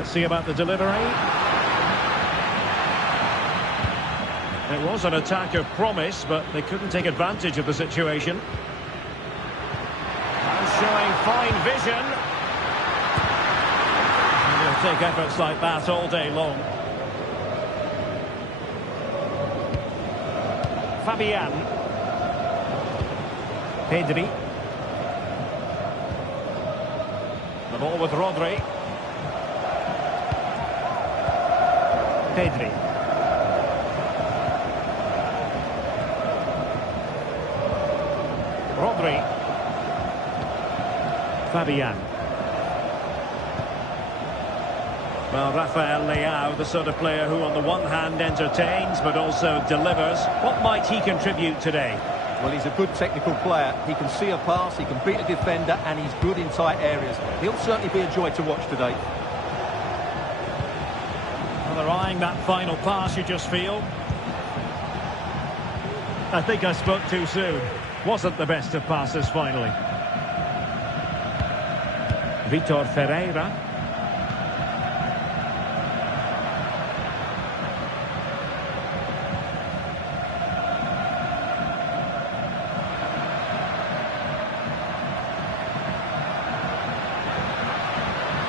Let's see about the delivery. It was an attack of promise, but they couldn't take advantage of the situation. And showing fine vision. And he'll take efforts like that all day long. Fabian. Pedri. The ball with Rodri. Pedri. Rodri. Fabian. Well, Rafael Leao, the sort of player who on the one hand entertains but also delivers. What might he contribute today? Well, he's a good technical player. He can see a pass, he can beat a defender, and he's good in tight areas. He'll certainly be a joy to watch today. Well, they're eyeing that final pass, you just feel. I think I spoke too soon. Wasn't the best of passes finally. Vitor Ferreira.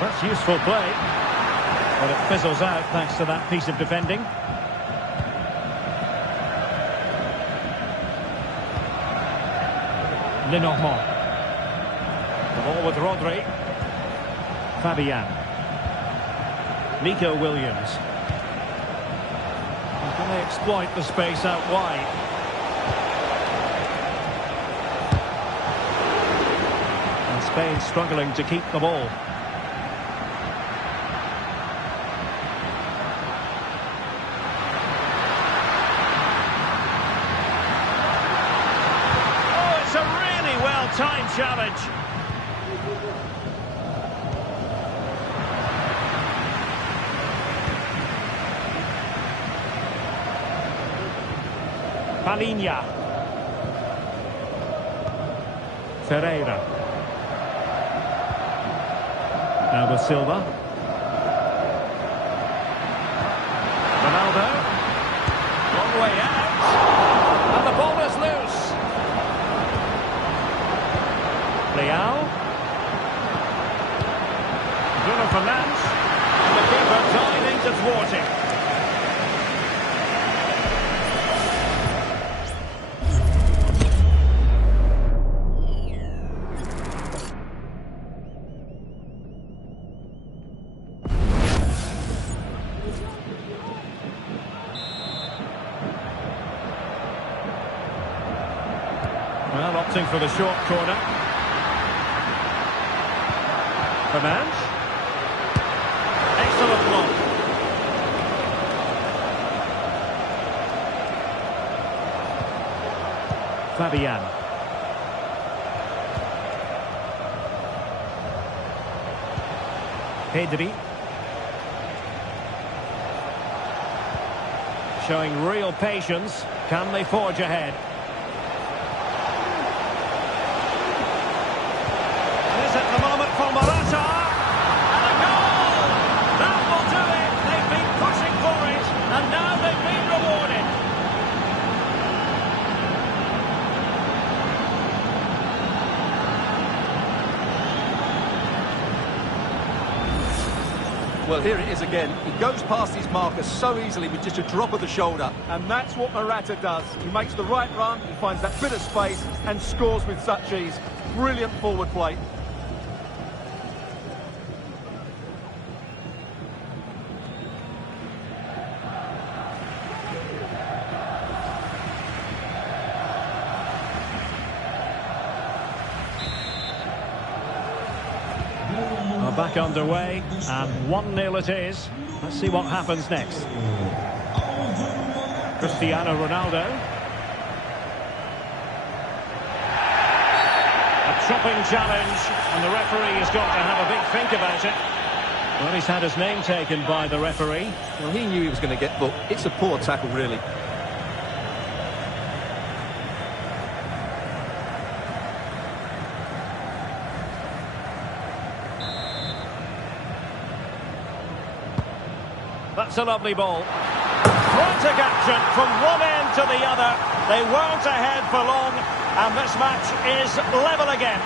That's useful play. But it fizzles out thanks to that piece of defending. Lenormand. The ball with Rodri. Fabian. Nico Williams. Can they exploit the space out wide? And Spain struggling to keep the ball. Time challenge. Palinha. Ferreira. Now with Silva. Ronaldo. Long way out. And the ball is loose. Leao. Bruno Fernandes. And the keeper diving to thwart it. Well, opting for the short corner. Fernandes. Excellent block. Fabian. Pedri. Showing real patience. Can they forge ahead? Is it the moment for Morata? And a goal! That will do it! They've been pushing for it, and now they've been rewarded. Well, here it is again. He goes past his marker so easily with just a drop of the shoulder. And that's what Morata does. He makes the right run, he finds that bit of space and scores with such ease. Brilliant forward play. Back underway, and 1-0 it is. Let's see what happens next. Cristiano Ronaldo. A chopping challenge, and the referee has got to have a big think about it. Well, he's had his name taken by the referee. Well, he knew he was going to get booked. It's a poor tackle, really. That's a lovely ball. Frantic action from one end to the other. They weren't ahead for long, and this match is level again.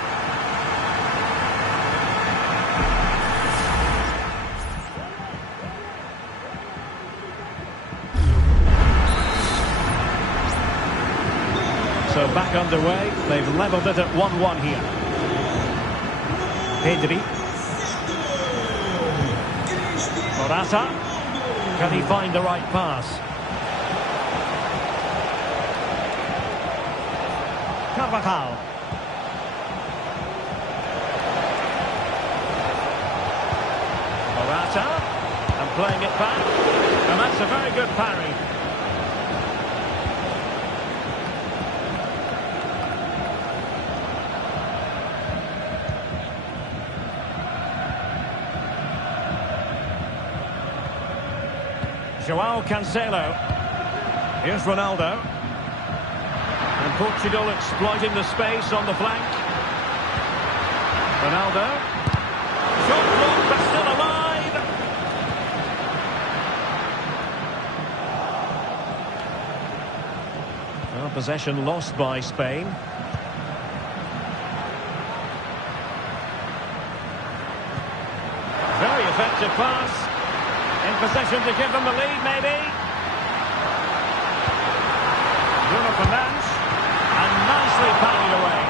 So back underway. They've levelled it at 1-1 here. Pedri. Morata. Can he find the right pass? Carvajal. Morata. And playing it back. And that's a very good parry. João Cancelo. Here's Ronaldo. And Portugal exploiting the space on the flank. Ronaldo. Shot blocked, but still alive. Well, possession lost by Spain. Very effective pass. In possession to give them the lead, maybe. Bruno Fernandes. And nicely parried away.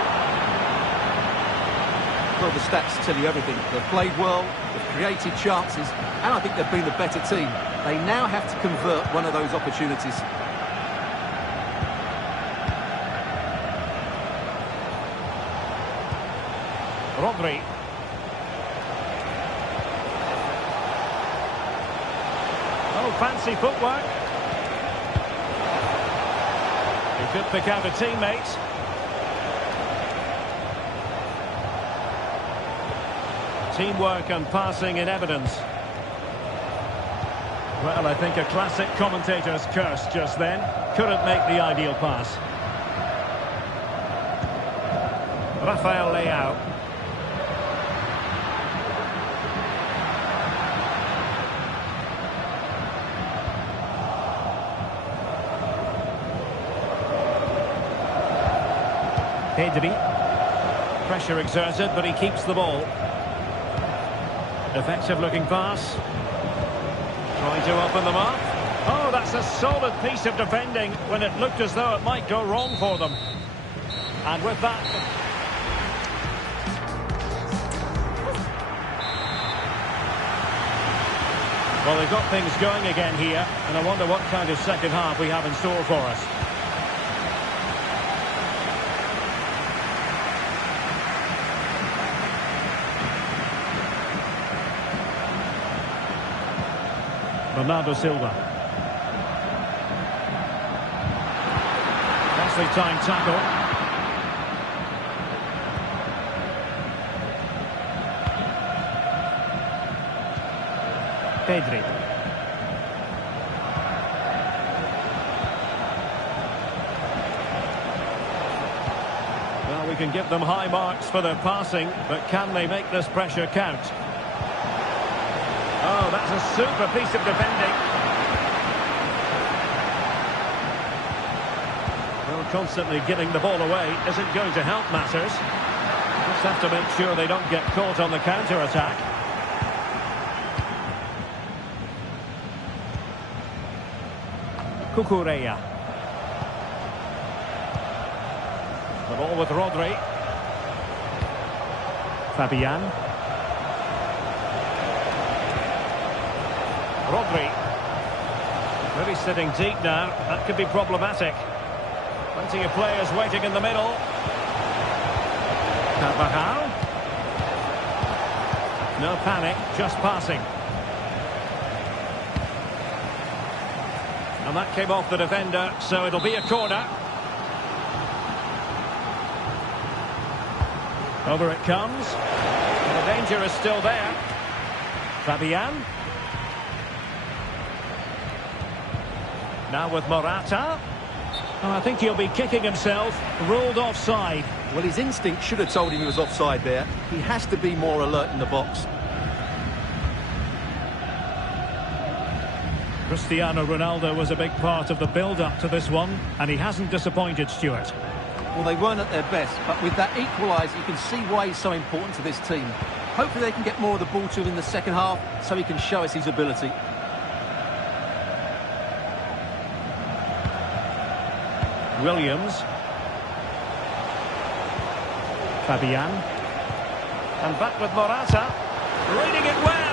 Well, the stats tell you everything. They've played well, they've created chances, and I think they've been the better team. They now have to convert one of those opportunities. Rodri. Oh, fancy footwork. He could pick out a teammate. Teamwork and passing in evidence. Well, I think a classic commentator's curse just then. Couldn't make the ideal pass. Rafael Leao. Pedri. Pressure exerted, but he keeps the ball. Effective looking pass. Trying to open them up. Oh, that's a solid piece of defending when it looked as though it might go wrong for them. And with that... Well, they've got things going again here, and I wonder what kind of second half we have in store for us. Bernardo Silva. Nicely timed tackle. Pedri. Well, we can give them high marks for their passing, but can they make this pressure count? Oh, that's a super piece of defending. Well, constantly giving the ball away isn't going to help matters. Just have to make sure they don't get caught on the counter-attack. Cucurella. The ball with Rodri. Fabian. Rodri. Really sitting deep now. That could be problematic. Plenty of players waiting in the middle. Carvajal. No panic, just passing. And that came off the defender, so it'll be a corner. Over it comes. And the danger is still there. Fabian. Now with Morata. Oh, I think he'll be kicking himself. Ruled offside. Well, his instinct should have told him he was offside there. He has to be more alert in the box. Cristiano Ronaldo was a big part of the build-up to this one, and he hasn't disappointed, Stuart. Well, they weren't at their best, but with that equaliser, you can see why he's so important to this team. Hopefully they can get more of the ball to him in the second half, so he can show us his ability. Williams. Fabian. And back with Morata. Reading it well.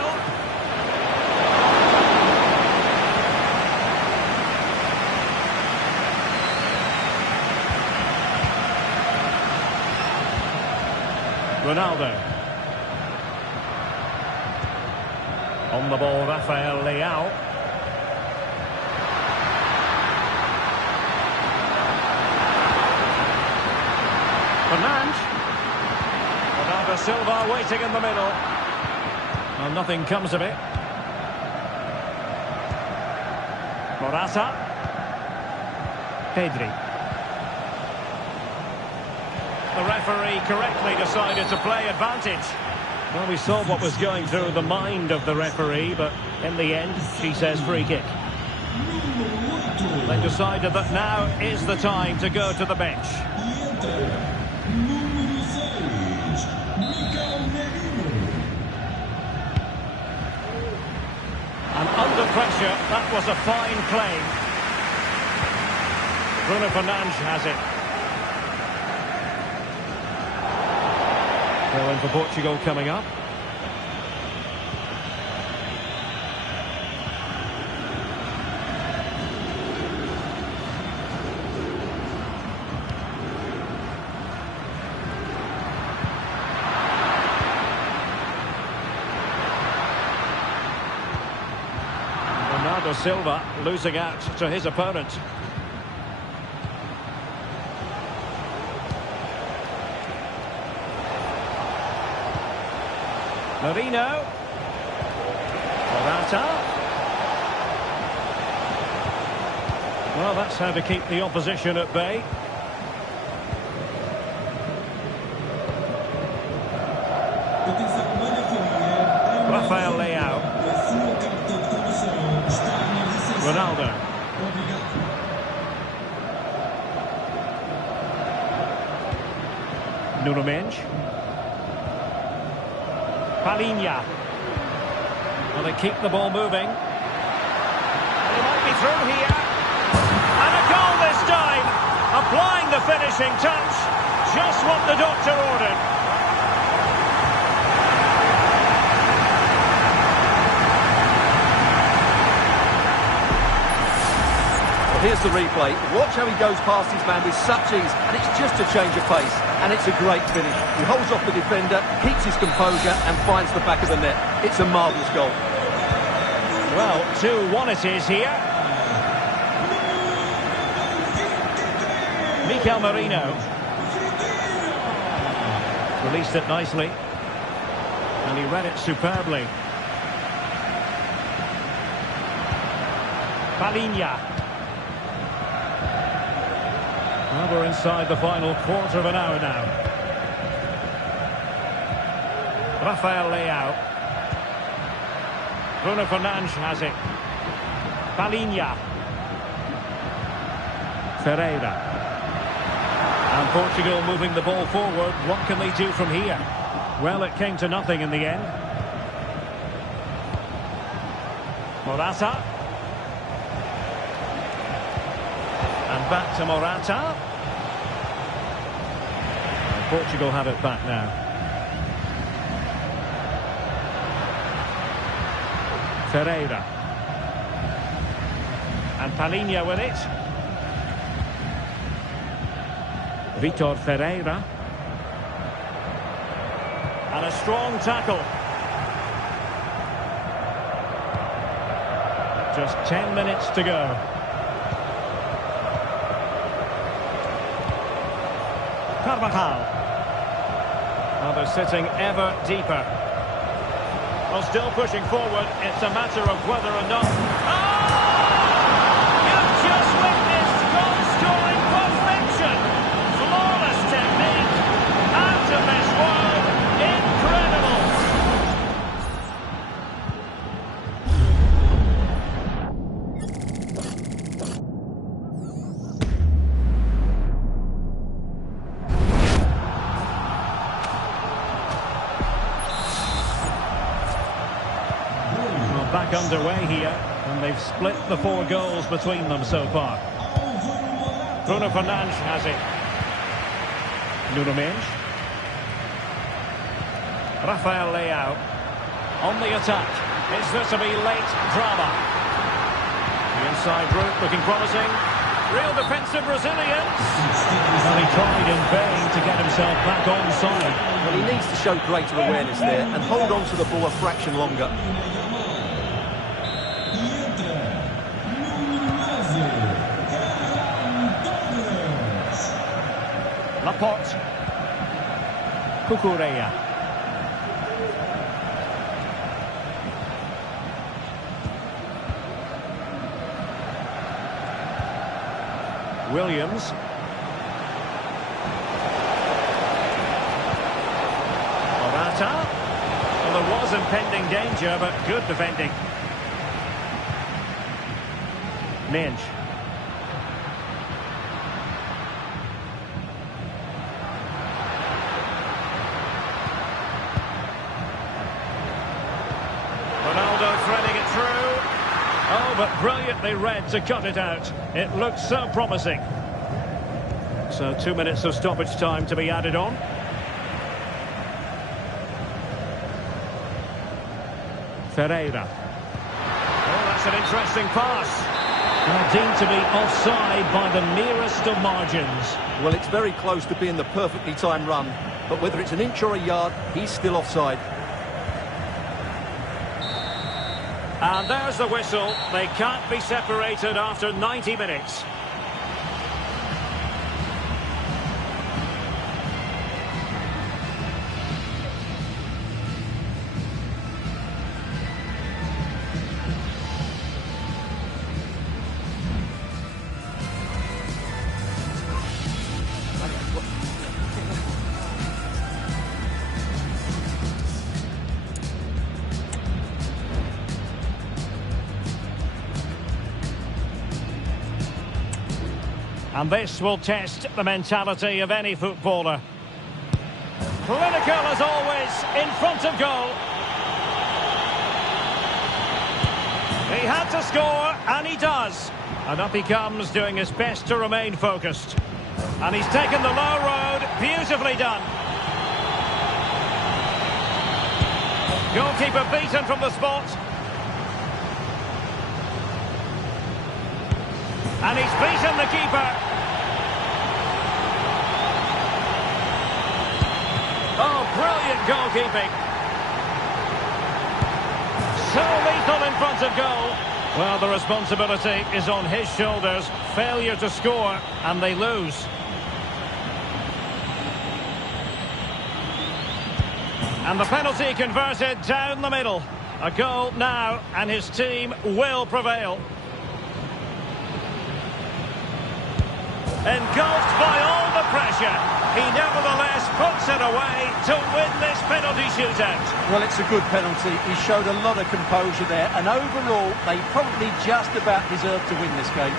Ronaldo. On the ball, Rafael Leao. Fernandes. Bernardo Silva waiting in the middle. Well, nothing comes of it. Morata. Pedri. The referee correctly decided to play advantage. Well, we saw what was going through the mind of the referee, but in the end, she says free kick. They decided that now is the time to go to the bench. And under pressure, that was a fine claim. Bruno Fernandes has it. Well, in for Portugal coming up. Bernardo Silva losing out to his opponent. Marino. Morata. Well, that's how to keep the opposition at bay. Rafael Leao. Ronaldo. Nuno Mendes. Palinha. Well, they keep the ball moving. They might be through here. And a goal this time. Applying the finishing touch. Just what the doctor ordered. Well, here's the replay. Watch how he goes past his man with such ease, and it's just a change of pace. And it's a great finish. He holds off the defender, keeps his composure and finds the back of the net. It's a marvellous goal. Well, 2-1 it is here. Mikel Merino. Released it nicely. And he read it superbly. Palinha. Well, we're inside the final quarter of an hour now. Rafael Leao. Bruno Fernandes has it. Palinha. Ferreira. And Portugal moving the ball forward. What can they do from here? Well, it came to nothing in the end. Morata. And back to Morata. And Portugal have it back now. Ferreira. And Palinha with it. Vitor Ferreira. And a strong tackle. Just 10 minutes to go. Carvajal. Well, they're sitting ever deeper. Well, still pushing forward. It's a matter of whether or not... Oh! You've just witnessed goal-scoring perfection. Flawless technique. Out of this world. Incredible. underway here, and they've split the 4 goals between them so far. Bruno Fernandes has it. Nuno Mendes. Rafael Leao on the attack. Is this to be late drama? The inside route looking promising. Real defensive resilience. Well, he tried in vain to get himself back onside. Well, he needs to show greater awareness there and hold on to the ball a fraction longer. Laporte. Cucurella. Williams. Morata. Well, there was impending danger, but good defending. Mendes. Ronaldo threading it through. Oh, but brilliantly read to cut it out. It looked so promising. So 2 minutes of stoppage time to be added on. Ferreira. Oh, that's an interesting pass. Deemed to be offside by the merest of margins. Well, it's very close to being the perfectly timed run, but whether it's an inch or a yard, he's still offside. And there's the whistle. They can't be separated after 90 minutes. And this will test the mentality of any footballer. Clinical as always, in front of goal. He had to score, and he does. And up he comes, doing his best to remain focused. And he's taken the low road, beautifully done. Goalkeeper beaten from the spot. And he's beaten the keeper. Oh, brilliant goalkeeping. So lethal in front of goal. Well, the responsibility is on his shoulders. Failure to score, and they lose. And the penalty converted down the middle. A goal now, and his team will prevail. Engulfed by all the pressure, he nevertheless puts it away to win this penalty shootout. Well, it's a good penalty. He showed a lot of composure there, and overall, they probably just about deserved to win this game.